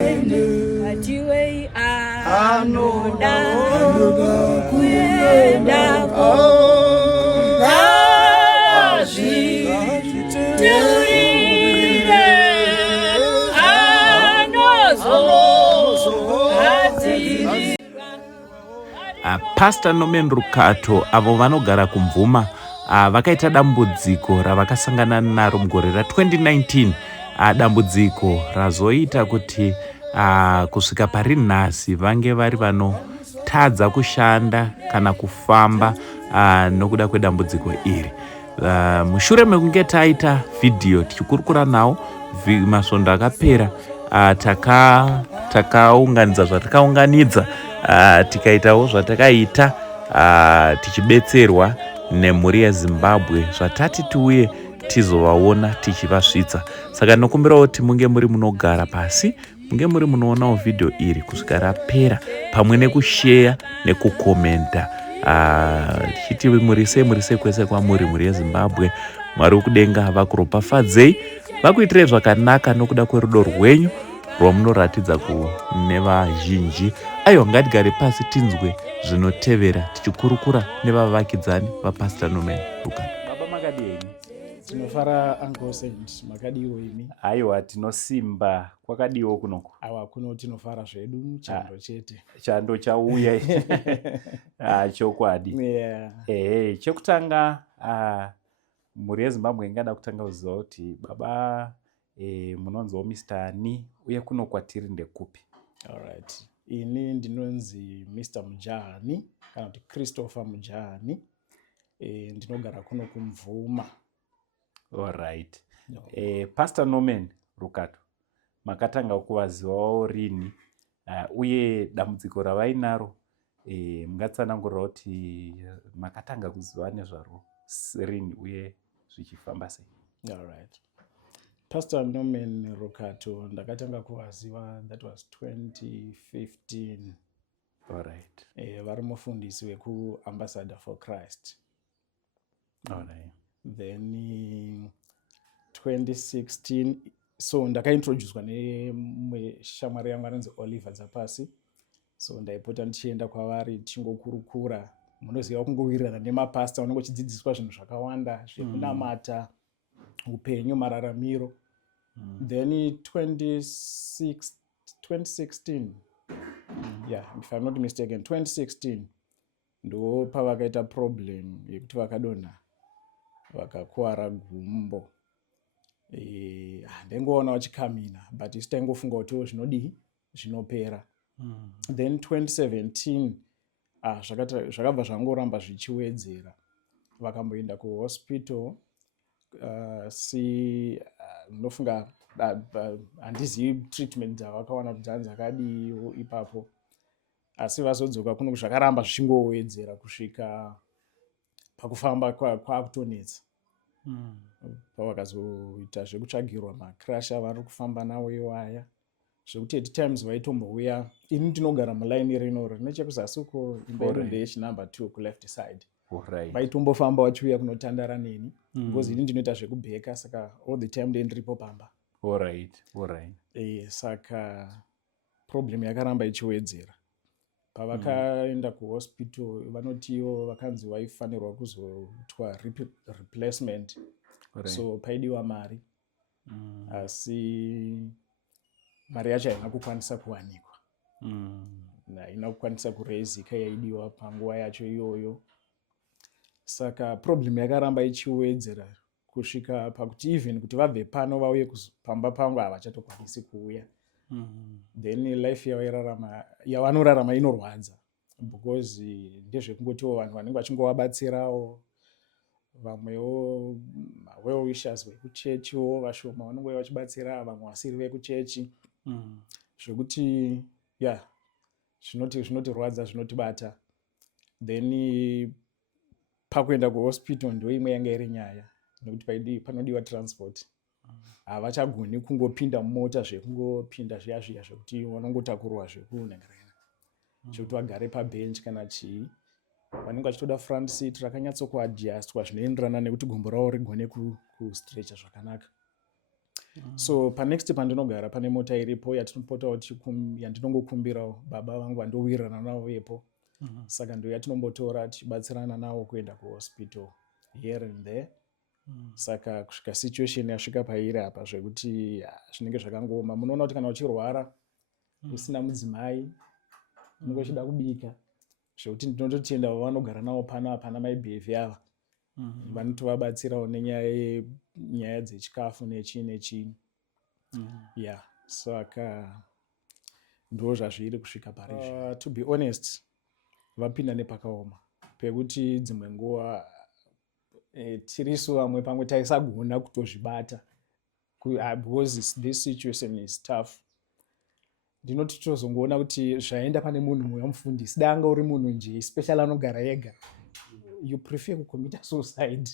Atiwe anoda kuenda Pastor Norman Rukato avo vanogara kumvuma vakaita dambudziko ravakasangana naro mugore ra2019, dambudziko razoita kuti kusvika pari nhasi vange vari vanotadza kushanda kana kufamba nokuda kwedambudziko iri. Mushure mekunge taita vhidhiyo tichikurukura nawo masvondo akapera, takaunganidza zvatakaunganidza, tikaitawo zvatakaita, tichibetserwa nemhuri yeZimbabwe zvatati tiuye tizovaona tichivasvitsa. Saka nokumbirawo kuti munge muri munogara pasi, munge muri munoonawo vhidhiyo iri kusvika rapera, pamwe nekusheya nekukomenta, tichiti murise kwese kwamuri mhuri yeZimbabwe. Mwari wekudenga vakuropafadzei, vakuitirei zvakanaka nokuda kwerudo rwenyu rwamunoratidza kune vazhinji. Aiwa, ngatigare pasi tinzwe zvinotevera tichikurukura nevavakidzani vaPastor Norman Rukato. Baba, makadii? Tinofara Uncle Saint, makadiwo imi? Aiwa, tinosimba. Kwakadiwo kunoko? Awa, kuno tinofara zvedu, chando chete. Chando chauya. Chokwadi. Yeah. Chekutanga, mhuri yeZimbabwe ingada kutanga kuziva kuti baba munonziwo Mr. Ani uye kuno kwatiri ndekupi? Alright. Ini ndinonzi Mr. Mujahani kana kuti Christopher Mujahani. Ndinogara kuno kumvuma. Alright. No. Pastor Norman Rukato, makatanga kuvazivawo rini, uye dambudziko ravainaro mungatsanangurira kuti makatanga kuziva nezvaro rini uye zvichifamba sei? Alright. Pastor Norman Rukato ndakatanga kuvaziva, that was 2015. Alright. Vari mufundisi weku-Ambassador for Christ. Alright. Then 2016, so ndakaintroducedwa neshamwari yangu anonzi Oliver Dzapasi. So ndaipota ndichienda kwavari tichingokurukura. Munoziva kungowirirana nemapasta, unenge uchidzidziswa zvinhu zvakawanda zvekunamata, upenyu, mararamiro. Then 2016, yeah, if I'm not mistaken, 2016 ndo pavakaita problem yekuti vakadonha vakakuwara gumbo. Ndengoona vachikamina, but isi taingofunga kuti zvinodii zvinopera. Then 2017 zvakabva zvangoramba zvichiwedzera, vakamboenda kuhospital. Ndofunga handizivi treatment dzavakawana kuti dzakadii ipapo, asi vazodzoka kuno zvakaramba zvichingowedzera kusvika pakufamba kwakutonetsa. Pavakazoita zvekutsvagirwa macrash avari kufamba nawo iwaya, zvekuti at times vaitombouya. Ini ndinogara mulaini rinoro nechekuzasi uko, imba ino ndeyechinumber 2 kuleft side. Vaitombofamba vachiuya kunotandara neni, because ini ndinoita zvekubheka, saka all the time ndendiripo pamba. Alright. Saka problem yakaramba ichiwedzera. Pavakaenda kuhospital, vanotiwo vakanzi vaifanirwa kuzoitwa replacement. So paidiwa mari, asi mari yacho haina kukwanisa kuwanikwa. Haina kukwanisa kureizika yaidiwa panguva yacho iyoyo. Saka problem yakaramba ichiwedzera kusvika pakuti even kuti vabve pano vauye pamba pangu havachatokwanisi kuuya. Then life yavanorarama inorwadza, because ndezvekungotiwo vanhu vanenge vachingovabatsirawo, vamwewo well wishers vekuchechiwo vashoma vanenge vachibatsira, vamwe vasiri vekuchechi. Zvekuti zvinotirwadza, zvinotibata. Then pakuenda kuhospital ndo imwe yanga iri nyaya, nokuti panodiwa transport. Havachagoni kungopinda mumota zvekungopinda zviya zvekuti vanongotakurwa zvekunhengerera, zvekuti vagare pabench kana chii. Vanenge vachitoda front seat rakanyatsokuadjustwa zvinoenderana nekuti gumbo ravo rigone kustretcha zvakanaka. So panext pandinogara pane mota iripo yatinopotawo yandinongokumbirawo baba vangu vandowirirana navo ipo. Saka ndo yatinombotora tichibatsirana navo kuenda kuhospital here and there. Saka kusvika situation yasvika pairi apa zvekuti zvinenge zvakangooma. Munoona kuti kana uchirwara usina mudzimai unenge uchida kubika, zvekuti ndinototienda vanogara navo pana maibhevi ava vanotovabatsirawo nenyaya dzechikafu nechii. Yeah, saka ndo zvazviri kusvika parizvo. To be honest, vapinda nepakaoma pekuti dzimwe nguva tirisu vamwe pamwe taisagona kutozvibata because this situation is tough. Ndinoti tozongoona kuti zvaenda pane munhu wamufundisi, danga uri munhu nje especially anogara ega, you prefer kucommit suicide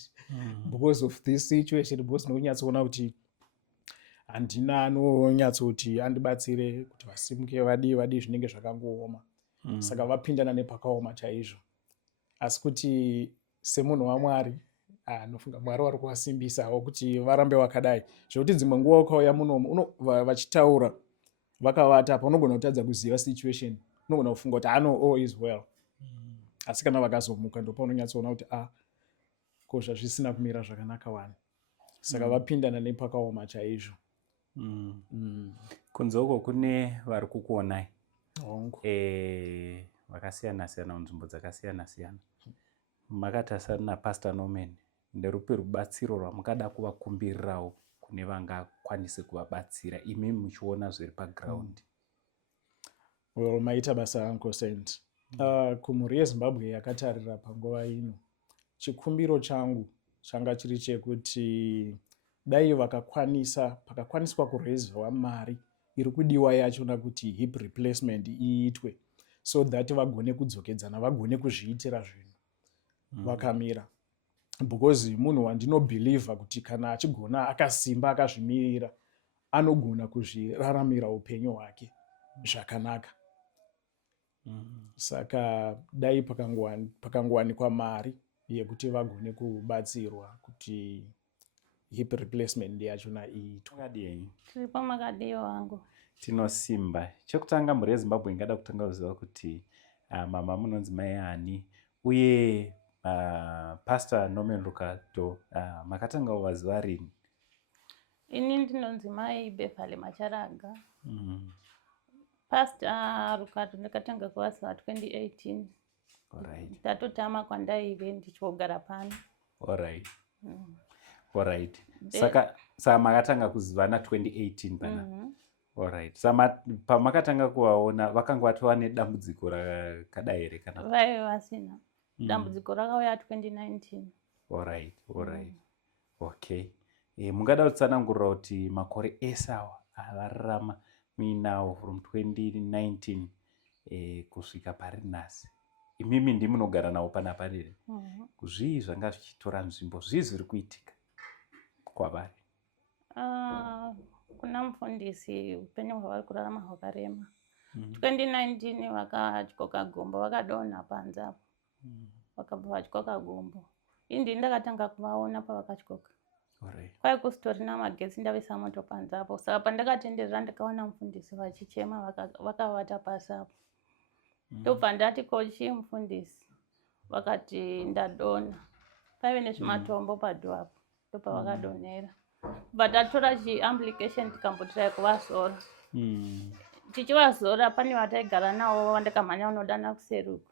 because of this situation, because ndokunyatsoona kuti handina anonyatsoti andibatsire kuti vasimuke vadi zvinenge zvakangooma. Saka vapindana nepakaoma chaizvo. Asi kuti semunhu waMwari nofunga Mwari wari kuvasimbisawo kuti varambe vakadai, zvekuti dzimwe nguva ukauya munomu vachitaura vakavata apa unogona kutadza kuziva situation, unogona kufunga kuti all is well. Asi kana vakazomuka ndipo unonyatsoona kuti ko zvazvisina kumira zvakanaka wani. Saka vapindana nepakaoma chaizvo. Kunze uko kune vari kukuonai vakasiyana-siyana munzvimbo dzakasiyana-siyana. Makatasana naPastor Norman, nderupi rubatsiro rwamukada kuvakumbirirawo kune vangakwanise kuvabatsira imi muchiona zviri paground? Well, maita basa Uncle Saint. Kumhuri yeZimbabwe yakatarira panguva ino, chikumbiro changu changa chiri chekuti dai pakakwaniswa kurezwa mari iri kudiwa yachona kuti hip replacement iitwe, so that vagone kudzokedzana, vagone kuzviitira zvinhu vakamira. Because munhu wandinobhilivha kuti kana achigona akasimba akazvimirira anogona kuzviraramira upenyu hwake zvakanaka. Saka dai pakangowanikwa mari yekuti vagone kubatsirwa kuti hip replacement yachona iitwe. Tiripo makadiyo wangu. Tinosimba. Chokutanga mhuri yeZimbabwe ingada kutanga kuziva kuti mama munonzi mai ani, uye Pastor Norman Rukato makatanga kuvaziva rini? Ini ndinonzi mai Beverly Macharaga. Pastor Rukato ndakatanga kuvaziva 2018. Alright. Tatotama kwandaive ndichogara pano. Alright. Alright. Saka makatanga kuzivana 2018 pana. Alright. Pamakatanga kuvaona vakanga vatova nedambudziko rakadai here kana? Vaive vasina. Dambudziko rakauya 2019. Alright. Okay. Mungada kutsanangurira kuti makore esawa avararama muinawo from 2019 kusvika pari nhasi. Imimi ndimunogara nawo panapa here. Zvii zvanga zvichitora nzvimbo, zvii zviri kuitika kwavari? Kuna mufundisi upenyu hwavari kurarama hwakarema. 2019 vakatyoka gombo, vakadonha panze apo. Vakabva vatyoka gombo. Indi ndakatanga kuvaona pavakatyoka. Kwai kusitorina magetsi ndavisa moto panze apo. Saka pandakatenderera ndakaona mufundisi vachichema vakavata pasi apo. Ndobva ndati kochi mufundisi, vakati ndadonha. Paive nezvimatombo padho apo. Ndobva vakadonhera. Vatatora chiamplication tikambotirai kuvazora. Tichivazora pane vataigara navo vandakamhanya unodana kuseruko.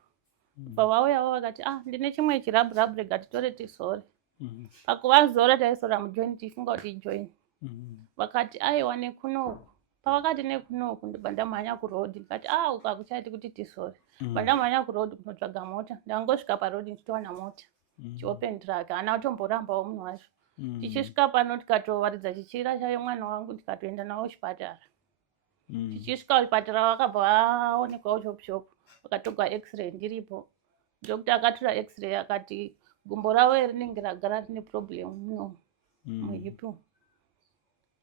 Pavauyawo vakati ndine chimwe chirabhurabhu rega titore tizore. Pakuvazora taizora mujoini tichifunga kuti ijoini. Vakati aiwa nekunoku. Pavakati nekunoku ndobva ndamhanya kurodhi. Ndikati uku hakuchaiti kuti tizore. Ndamhanya kurodhi kunotsvaga mota. Ndangosvika parodhi ndichitowana mota. Chiopen truck. Haana kutomborambawo munhu wacho. Tichisvika pano tikatovaridza chichira chaiyo mwana wangu tikatoenda nawo kuchipatara. Tichisvika kuchipatara vakabva vaonekwawo chopu. Vakatogwa x-ray ndiripo. Dhokuta akatora x-ray akati gumbo ravo rinenge ragara rine problem muno muhipu.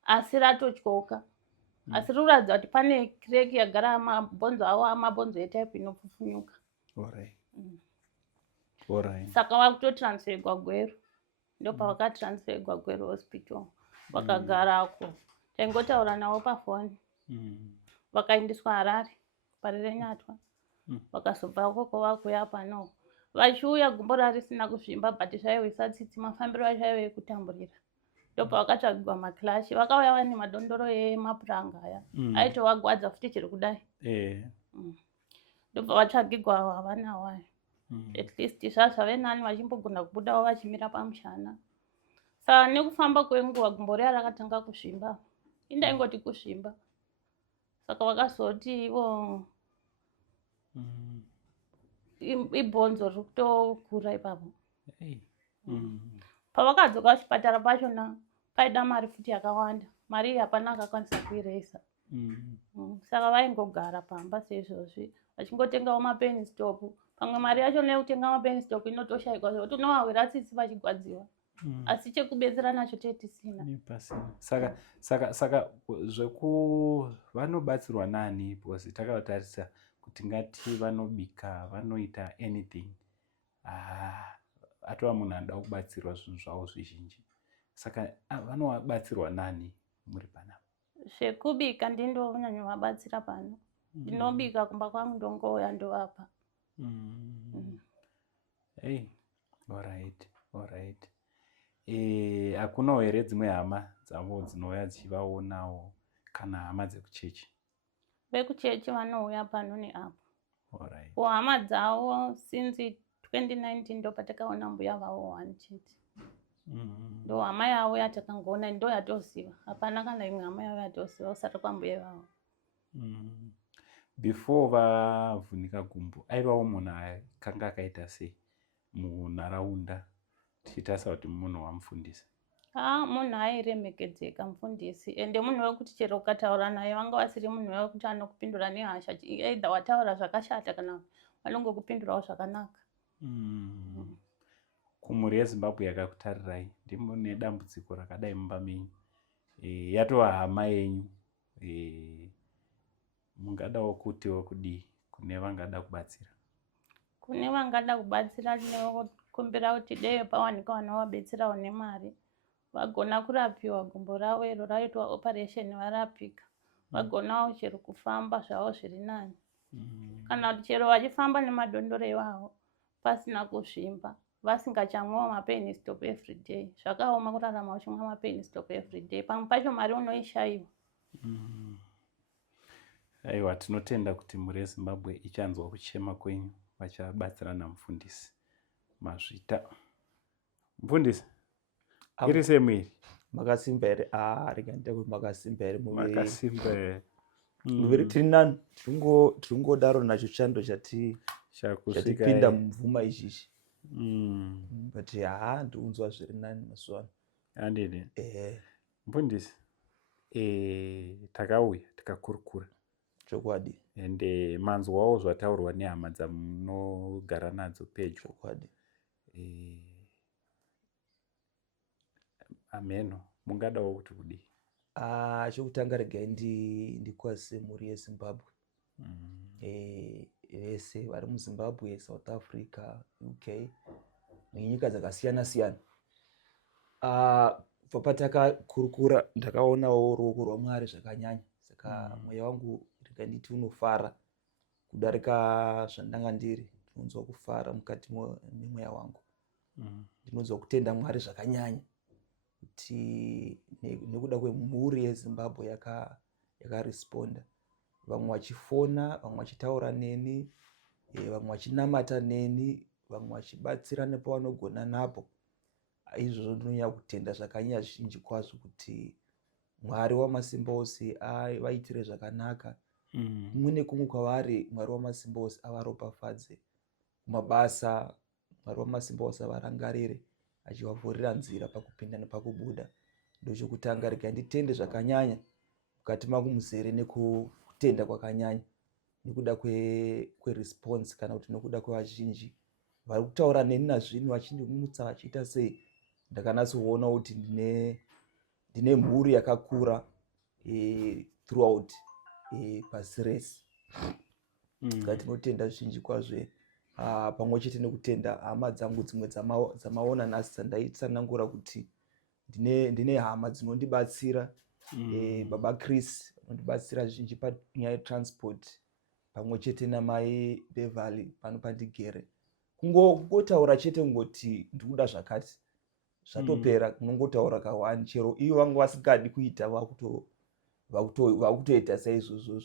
Asi ratotyoka. Asi rikuratidza kuti pane crack yagara mabhonzo avo amabhonzo etaipi inopfufunyuka. Saka vakutotransferwa Gweru. Ndopavakatransferwa Gweru hospital. Vakagarako ndaingotaura navo pafoni. Vakaendeswa Harare parirenyatwa, vakazobva ukoko vakuuya pano. Vachiuya gumbo risina kuzvimba but zvaiwisa tsitsi, mafambiro achaive ekutamburira. Ndobva vakatsvagirwa makilashi, vakauya vane madondoro emapuranga aya aitovagwadza futi chiri kudai. Ndobva vatsvagirwa havanawo aya. At least zvazvave nani vachimbogona kubudawo vachimira pamushana. Saka nekufamba kwenguva gumbo riya rakatanga kuzvimba, indaingoti kuzvimba. Saka vakazoti ivo ibhonzo riri kutokura ipapo. Pavakadzoka kuchipatara pachona paida mari futi yakawanda, mari iyi hapana akakwanisa kuireisa. Saka vaingogara pamba seizvozvi vachingotengawo mapeni stop. Pamwe mari yacho nekutenga mapeni stop inotoshaikwa zvekuti unovawira tsitsi vachigwadziwa. Asi chekubetsera nacho tisina. Saka vanobatsirwa nani? Because takavatarisa kuti ngati vanobika, vanoita anything. Atova munhu anoda kubatsirwa zvinhu zvavo zvizhinji. Saka vanobatsirwa nani muri panapa? Zvekubika ndindounyanyovabatsira pano. Ndinobika kumba kwangu ndongouya ndovapa. Hey, alright. Hakunawo here dzimwe hama dzavo dzinouya dzichivaonawo kana hama dzekuchechi? Vekuchechi vanouya pano neapo. Alright. Hama dzavo since 2019 ndopatakaona mbuya vavo one chete. Ndo hama yavo yatakangoona ndo yatoziva. Hapana kana imwe hama yavo yatoziva usati kwambuya vavo. Before vavhunika gumbo, aivawo munhu akanga akaita sei munharaunda? Tichitarisa kuti munhu wamufundisi. Munhu airemekedzeka mufundisi, ende munhu wekuti chero ukataura naye vanga vasiri munhu wekuti anokupindura nehasha, either wataura zvakashata kana vanongokupindurawo zvakanaka. Kumhuri yeZimbabwe yakakutarirai, ndimune dambudziko rakadai mumba menyu, yatova hama yenyu, mungadawo kutiwo kudii kune vangada kubatsira? Kune vangada kubatsira tinokumbira kuti dei pawanika vanovabetserawo nemari vagona kurapiwa gumbo ravo iro raitwa operation varapika, vagonawo chero kufamba zvavo zviri nani. Kana kuti chero vachifamba nemadondoro ivavo pasina kuzvimba, vasingachamwawo mapeni stop every day. Zvakaoma kurarama uchimwa mapeni stop every day, pamwe pacho mari unoishaiwa. Aiwa, tinotenda kuti mhuri yeZimbabwe ichanzwa kuchema kwenyu vachabatsira namufundisi. Mazvita mufundisi iri semwiri makasimba here? Rega ndita kuti makasimba here? Makasimba here. Muviri tiri nani, tiringodaro nacho chando chatipinda mumvuma izhizhi. But ndiunzwa zviri nani mazuva ano. Handidi mufundisi, takauya tikakurukura chokwadi, ende manzwawo zvataurwa nehama dzamunogara nadzo pedyo. chokwadi. Ameno, mungadawo kuti kudii? Chokutanga regai ndikwazise mhuri yeZimbabwe. Vese vari muZimbabwe, South Africa, UK nenyika dzakasiyana siyana. Papatakakurukura ndakaonawo ruoko rwaMwari zvakanyanya, saka mweya wangu regai nditi unofara kudarika zvandanga ndiri. Ndinonzwa kufara mukati memweya wangu. Ndinonzwa kutenda Mwari zvakanyanya kuti nekuda kwemhuri yeZimbabwe yakaresponda, vamwe vachifona, vamwe vachitaura neni, vamwe vachinamata neni, vamwe vachibatsira nepavanogona napo. Izvozvo ndinonyanya kutenda zvakanyanya zhinji kwazvo kuti Mwari Wamasimba Ose vaitire zvakanaka. Kumwe nekumwe kwavari Mwari Wamasimba Ose avaropafadze kumabasa. Mwari Wamasimba Ose avarangarire achivavhurira nzira pakupinda nepakubuda. Ndochokutanga rega nditende zvakanyanya mukati mangu muzere nekutenda kwakanyanya nekuda kweresponse kana kuti nekuda kwevazhinji vari kutaura neni nazvino vachindimutsa vachiita sei. Ndakanatsoona kuti ndine mhuri yakakura throughout pasi rese. Saka tinotenda zvizhinji kwazvo. Pamwe chete nekutenda hama dzangu dzimwe dzamaona nhasi dzandaitsanangura kuti ndine hama dzinondibatsira baba Chris vanondibatsira zvizhinji panyaya yetransport pamwe chete namai Beverly pano pandigere. Kungotaura chete kungoti ndikuda zvakati zvatopera, kunongotaura ka1 chero ivo vanga vasingadi kuita vakutoita saizvozvo.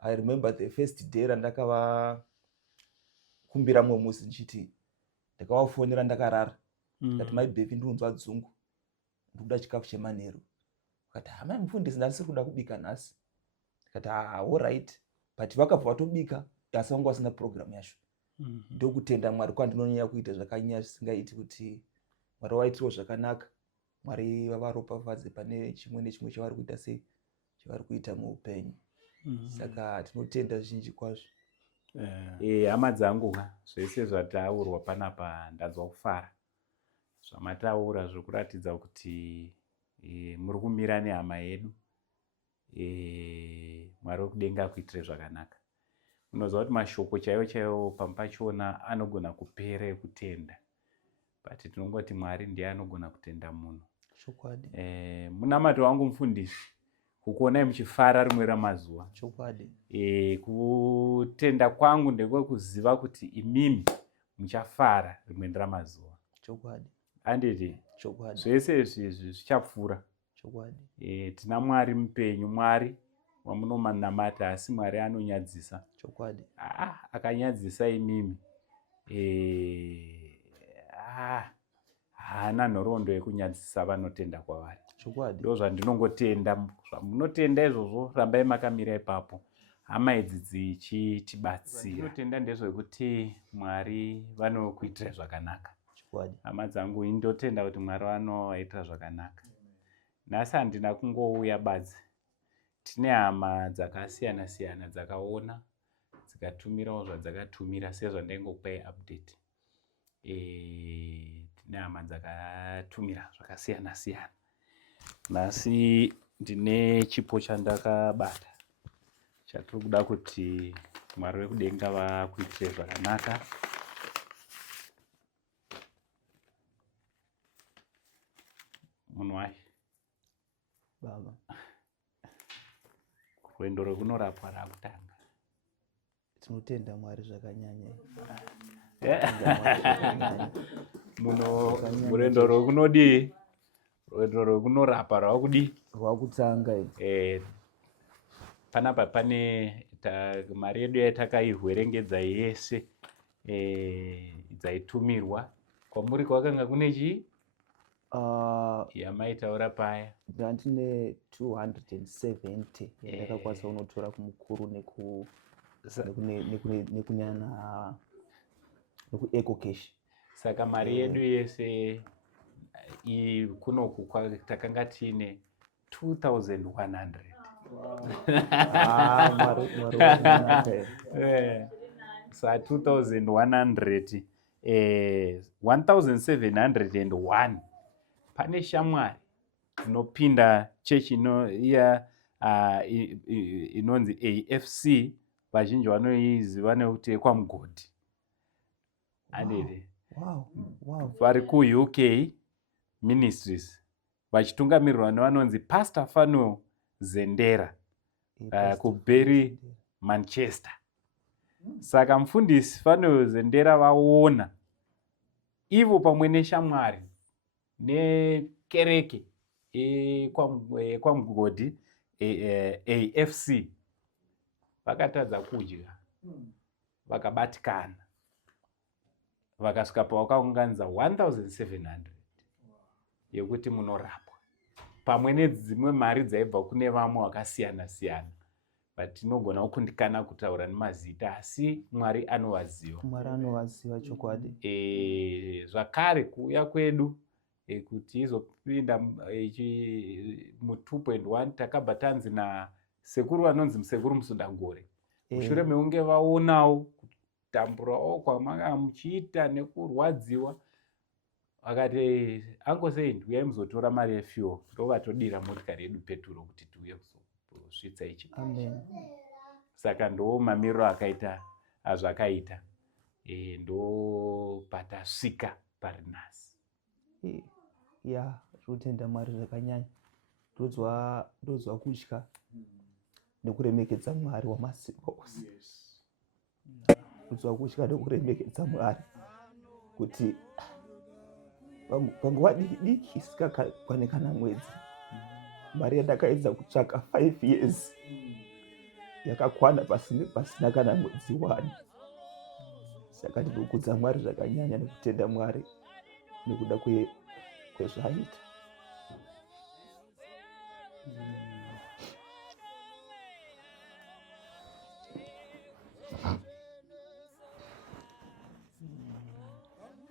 I remember the first day randakavakumbira mumwe musi ndichiti ndakavafonera ndakarara ndikati mai Bevi ndinonzwa dzungu ndikuda chikafu chemanheru. Vakati hamai mufundisi ndandisiri kuda kubika nhasi. Ndikati alright, but vakabva vatobika asi vanga vasina program yacho. Ndokutenda Mwari kwandinonyanya kuita zvakanyanya zvisingaiti kuti Mwari waitiro zvakanaka. Mwari vavaropafadze pane chimwe nechimwe chavari kuita sei chavari kuita muupenyu. Saka tinotenda zvizhinji kwazvo. Hama dzangu zvese zvataurwa panapa ndanzwa kufara. Zvamataura zvokuratidza kuti muri kumira nehama yedu. Mwari wekudenga kuitire zvakanaka. Unoziva kuti mashoko chaiwo pampachiona anogona kupera kutenda, but tinongoti Mwari ndiye anogona kutenda munhu. Chokwadi. Munamato wangu mufundisi kukuonai muchifara rimwe ramazuva. Chokwadi. Kutenda kwangu ndekwekuziva kuti imimi muchafara rimwe ramazuva. Chokwadi. Handiti? Chokwadi. Zvese izvi zvichapfuura. Chokwadi. Tina Mwari mupenyu, Mwari wamunomanamata, asi Mwari anonyadzisa. Chokwadi. Akanyadzisa imimi. Haana nhoroondo yekunyadzisa vanotenda kwavari. Chokwadi. Ndo zvandinongotenda. Zvamunotenda izvozvo rambai makamira ipapo. Hama idzi dzichitibatsira. Ndinotenda ndezvekuti Mwari vanokuitira zvakanaka. Chokwadi. Hama dzangu indotenda kuti Mwari vanovaitira zvakanaka. Nhasi handina kungouya badzi. Tine hama dzakasiyana siyana dzakaona dzikatumirawo zvadzakatumira sezvandaingokupai update. Tine hama dzakatumira zvakasiyana siyana. Nhasi ndine chipo chandakabata chatiri kuda kuti Mwari wekudenga vakuitire zvakanaka. Munhu wacho Baba, rwendo rwekunorapwa rwakutanga. tinotenda Mwari zvakanyanya. Muno rwendo rwekunodii? Rwendo rwekunorapa rwakudii? Rwakutanga. Panapa pane mari yedu yatakaihwerengedza yese dzaitumirwa. Kwamuri kwakanga kune chii? Yamaitaura paya. Ndandine 270 yandakakwanisa kunotora kumukuru nekueco cash. Saka mari yedu yese kunoku takanga tine 2100. Sa 2100 1701 pane shamwari dzinopinda chechi inonzi AFC, vazhinji vanoiziva nekuti kwaMugodi. Anditi vari kuUK Ministries vachitungamirirwa nevanonzi Pastor Fanuel Zendera kuBury Manchester. Saka mufundisi Fanuel Zendera vaona ivo pamwe neshamwari nekereke kwaMugodi AFC vakatadza kudya, vakabatikana, vakasvika pavakaunganidza 1700 yekuti munorapwa, pamwe nedzimwe mari dzaibva kune vamwe vakasiyana siyana. But tinogona kukundikana kutaura nemazita, asi Mwari anovaziva. Mwari anovaziva. Chokwadi. Zvakare kuuya kwedu kuti izopinda mu2.1 takabva tanzi nasekuru vanonzi musekuru Musundagore. Mushure meunge vaonawo kutamburawo kwamanga muchiita nekurwadziwa, vakati angosei ndiuyai muzotora mari yefuel, ndovatodira motikari yedu peturo kuti tiuye kuzosvitsa ichi. Amen. Saka ndo mamiriro akaita azvakaita. Ndo patasvika pari nhasi. Tinotenda Mwari zvakanyanya. ndodzwa kutya nekuremekedza Mwari wamasimba ose. Ndodzwa kutya nekuremekedza Mwari kuti panguva diki isikakwanekana mwedzi, mari yandakaedza kutsvaka 5 years yakakwana pasina kana mwedzi 1. Saka ndinokudza Mwari zvakanyanya nekutenda Mwari nekuda kwezvaaita.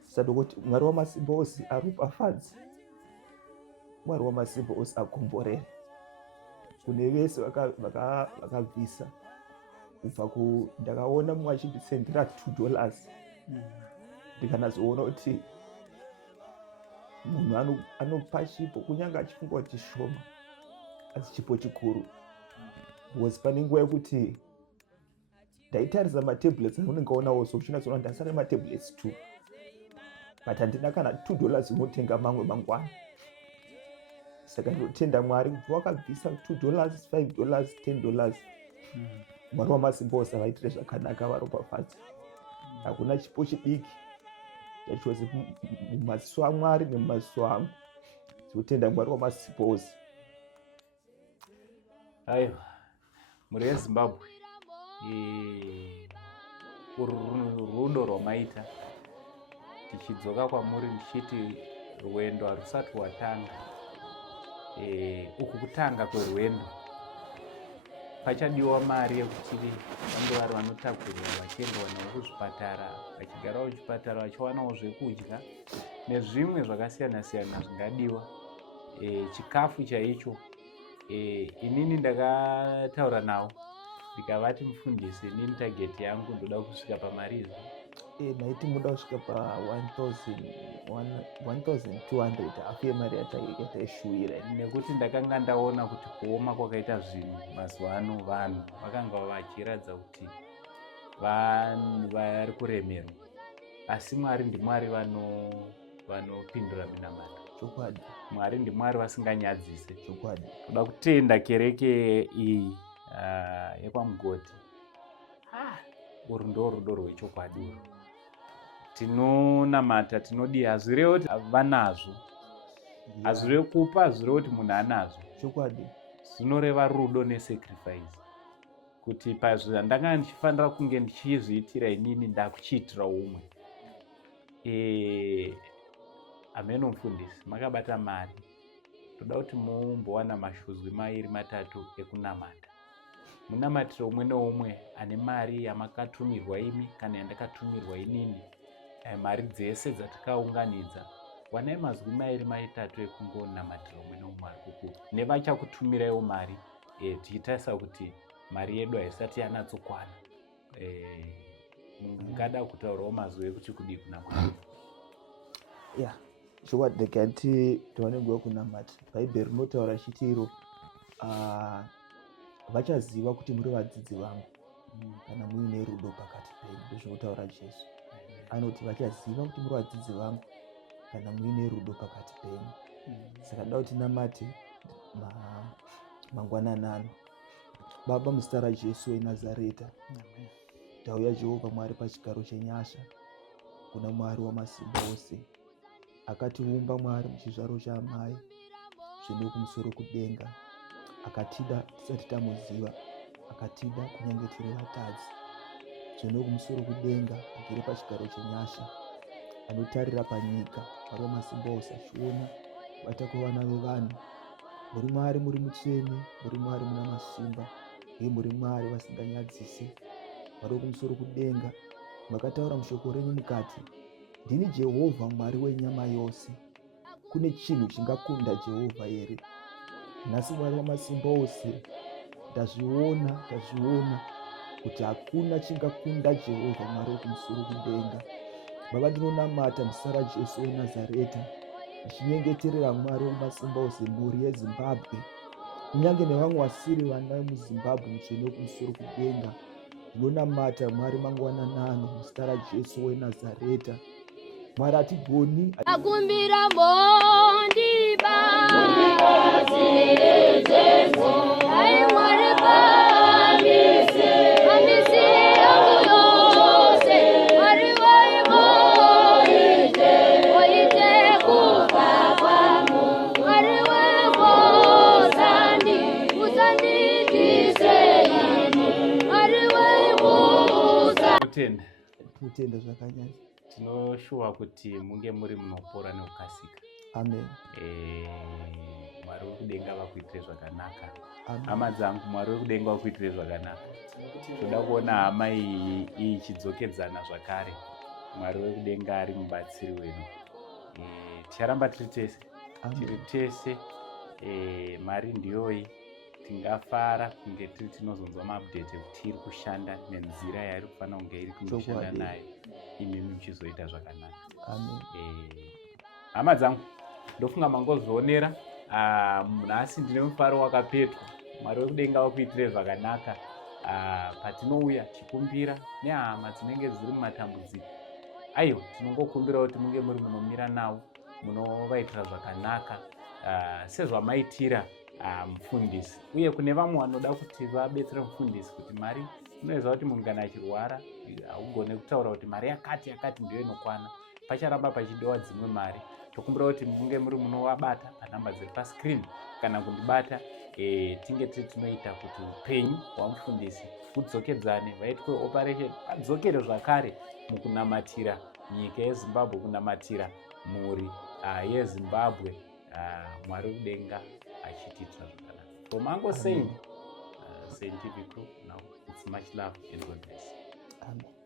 Sadokoti Mwari wamasimba ose aropafadze, Mwari wamasimba ose akomborere kune vese vakabvisa kubva ndakaona mumwe achindisendera $2 ndikanazoona kuti munhu anopa chipo kunyange achifunga kuti shoma asi chipo chikuru. Because pane nguva yekuti ndaitarisa matablets aunenge onawo so uchinazoona ndasara matablets 2 but handina kana $2 unotenga mamwe mangwana. Saka ndinotenda Mwari kuti wakabvisa $2, $5, $10 Mwari wamasimba ose vaitire zvakanaka, varopafadze. Hakuna chipo chidiki chose mumaziso aMwari nemumaziso angu. Tinotenda Mwari wamasimba ose. Aiwa, muri veZimbabwe, rudo rwamaita tichidzoka kwamuri muchiti rwendo harusati rwatanga. Uku kutanga kwerwendo pachadiwa mari yekuti vange vari vanotakurwa vachiendawo navo kuzvipatara, vachigarawo kuchipatara vachiwanawo zvekudya nezvimwe zvakasiyana siyana zvingadiwa, chikafu chaicho. Inini ndakataura navo ndikavati mufundisi, inini tageti yangu ndoda kusvika pamari izvi. Maiti muda kusvika pa 1,200 hafu yemari yataishuvira. Nekuti ndakanga ndaona kuti kuoma kwakaita zvinhu mazuva ano vanhu vakanga vachiratidza kuti vanhu vari kuremerwa, asi Mwari ndiMwari vanopindura minamato. Chokwadi. Mwari ndiMwari vasinganyadzise. Chokwadi. Toda kutenda kereke iyi yekwamugodi. Uru ndo rudo rwechokwadi uru. Tinonamata, tinodi, hazvirevo kuti vanazvo, hazvirevo kupa, hazvirevo kuti munhu anazvo. Chokwadi. Zvinoreva rudo nesacrifice. Kuti pazvandanga ndichifanira kunge ndichizviitira inini ndakuchiitira umwe. Ameno mufundisi, makabata mari. Toda kuti mumbowana mashuzwi mairi matatu ekunamata. Munamatire umwe neumwe ane mari yamakatumirwa imi kana yandakatumirwa inini. Mari dzese dzatakaunganidza, wanai mazwi mairi matatu ekungonamatira umwe neumwe ari kukuru. Nevachakutumirawo mari, tichitarisa kuti mari yedu haisati yanatsokwana. Mungada kutaurawo mazwi ekuti kudii kunamata? Chokwadi, ndikati tivanenguva kunamata. Bhaibheri rinotaura chitiro vachaziva kuti muri vadzidzi vangu kana muine rudo pakati penyu. Ndozvinotaura Jesu. Anoti vachaziva kuti muri vadzidzi vangu kana muine rudo pakati penyu. Saka da kuti namate mangwananano. Baba, muzita raJesu weNazareta, tauya Jehovha Mwari pachigaro chenyasha kuna Mwari wamasimba ose akatiumba, Mwari muchizvaro chaamai zvino kumusoro kudenga, akatida tisati tamuziva, akatida kunyange tiri vatadzi. Zvino kumusoro kudenga agere pachigaro chenyasha, anotarira panyika, Mwari wamasimba ose achiona kubata kwevana vevanhu. Muri Mwari muri mutsvene, muri Mwari muna masimba, uye muri Mwari vasinganyadzise. Mwari wokumusoro kudenga, makataura mushoko renyu mukati, ndini Jehovha Mwari wenyama yose. Kune chinhu chingakunda Jehovha here? Nhasi Mwari wamasimba ose ndazviona kuti hakuna chingakunda Jehovha Mwari wokumusoro kudenga. Baba, ndinonamata muzita raJesu weNazareta, ndichinyengeterera Mwari wamasimba ose mhuri yeZimbabwe, kunyange nevamwe vasiri vana vemuZimbabwe, mutsvene wokumusoro kudenga. Ndinonamata Mwari mangwananano muzita raJesu weNazareta. Mwari hatigoni akumbira mbondi Kutenda zvakanyanya. Tinoshuwa kuti munge muri munopora nekukasika. Amen. Mwari wekudenga vakuitire zvakanaka. Amen. Hama dzangu, Mwari wekudenga vakuitire zvakanaka. Toda kuona hama iyi ichidzokedzana zvakare. Mwari wekudenga ari mubatsiri wenu. Ticharamba tiri tese. Tiri tese. Mari ndiyoyi. Tingafara kunge tiri tinozonzwa maupdate ekuti iri kushanda nenzira yairi kufanira kunge iri kunoshanda nayo. Imi muchizoita zvakanaka. Amen. Hama dzangu, ndofunga mangozvionera. Nhasi ndine mufaro wakapetwa. Mwari wekudenga vakuitire zvakanaka. Patinouya chikumbira nehama dzinenge dziri mumatambudziko. Aiwa, tinongokumbira kuti munge muri munomira navo, munovaitira zvakanaka sezvamaitira mufundisi. Uye kune vamwe vanoda kuti vabetsere mufundisi kuti mari, unoziva kuti munhu kana achirwara haugone kutaura kuti mari yakati ndiyo inokwana. Pacharamba pachidiwa dzimwe mari. Tokumbira kuti munge muri munovabata panhamba dziri pascreen kana kundibata. Tinge tiri tinoita kuti upenyu hwamufundisi hudzokedzane, vaitwe operation adzokere zvakare mukunamatira nyika yeZimbabwe, kunamatira mhuri yeZimbabwe. Mwari wekudenga achitiitira zvakanaka. From Ango Saint TV Crew, now it's much love and God bless. Amen.